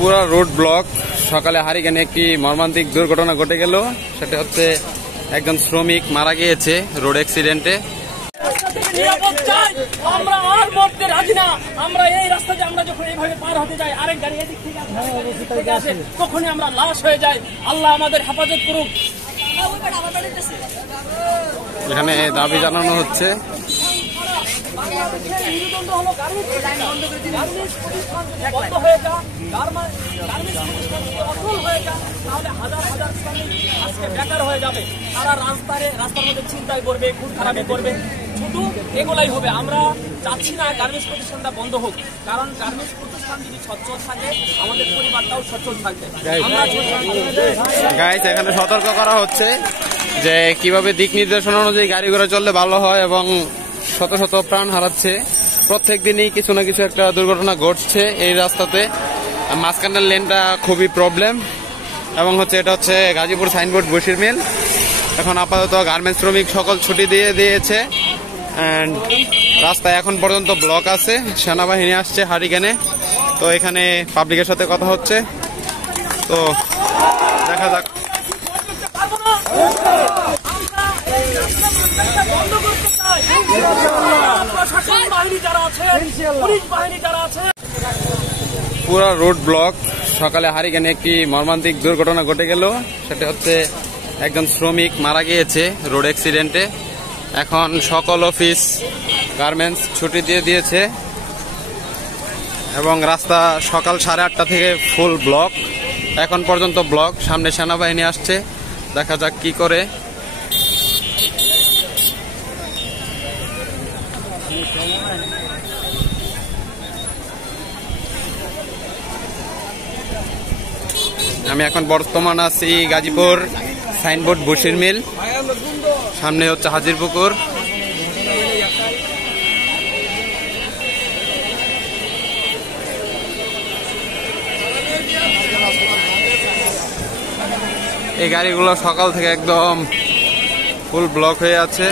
পুরা road block. সকালে হারিকেনে একটি মর্মান্তিক দুর্ঘটনা ঘটে গেল। সেটা হচ্ছে একজন শ্রমিক মারা গিয়েছে রোড অ্যাক্সিডেন্টে। আমরা আর মরতে রাজি না। আমরা এই রাস্তাতে আমরা যখন এইভাবে পার হতে যাই, আরেক গাড়ি এদিক থেকে আসে, তখনই আমরা লাশ হয়ে যাই। আল্লাহ আমাদের হেফাজত করুক। এখানে দাবি জানানো হচ্ছে বেকার হয়ে যাবে, তারা রাস্তার মধ্যে চিন্তায় করবে, খুব খারাপে করবে, শুধু এগুলাই হবে। আমরা চাচ্ছি না গার্মেন্টস প্রতিষ্ঠানটা বন্ধ হোক, কারণ গার্মেন্টস প্রতিষ্ঠান যদি সচ্ছল থাকে আমাদের পরিবারটাও সচ্ছল থাকবে। গাইস, এখানে সতর্ক করা হচ্ছে যে কিভাবে দিক নির্দেশনা অনুযায়ী গাড়ি ঘোড়া চললে ভালো হয় এবং শত শত প্রাণ হারাচ্ছে। প্রত্যেক দিনই কিছু না কিছু একটা দুর্ঘটনা ঘটছে এই রাস্তাতে। মাঝখানের লেনটা খুবই প্রবলেম এবং এটা হচ্ছে গাজীপুর সাইনবোর্ড বসির মিল। এখন আপাতত গার্মেন্টস শ্রমিক সকল ছুটি দিয়ে দিয়েছে অ্যান্ড রাস্তায় এখন পর্যন্ত ব্লক আছে। সেনাবাহিনী আসছে হারিকেনে। তো এখানে পাবলিকের সাথে কথা হচ্ছে, তো দেখা যাক। পুরা রোড ব্লক। সকালে হারিকেনে একটি মর্মান্তিক দুর্ঘটনা ঘটে গেল। সেটা হচ্ছে একজন শ্রমিক মারা গিয়েছে রোড অ্যাক্সিডেন্টে। এখন সকল অফিস গার্মেন্টস ছুটি দিয়ে দিয়েছে এবং রাস্তা সকাল 8:30 থেকে ফুল ব্লক, এখন পর্যন্ত ব্লক। সামনে সেনাবাহিনী আসছে, দেখা যাক কি করে। আমি এখন বর্তমান আছি গাজীপুর সাইনবোর্ড বসির মিল, সামনে হচ্ছে হাজিরপুকুর। এই গাড়িগুলো সকাল থেকে একদম ফুল ব্লক হয়ে আছে।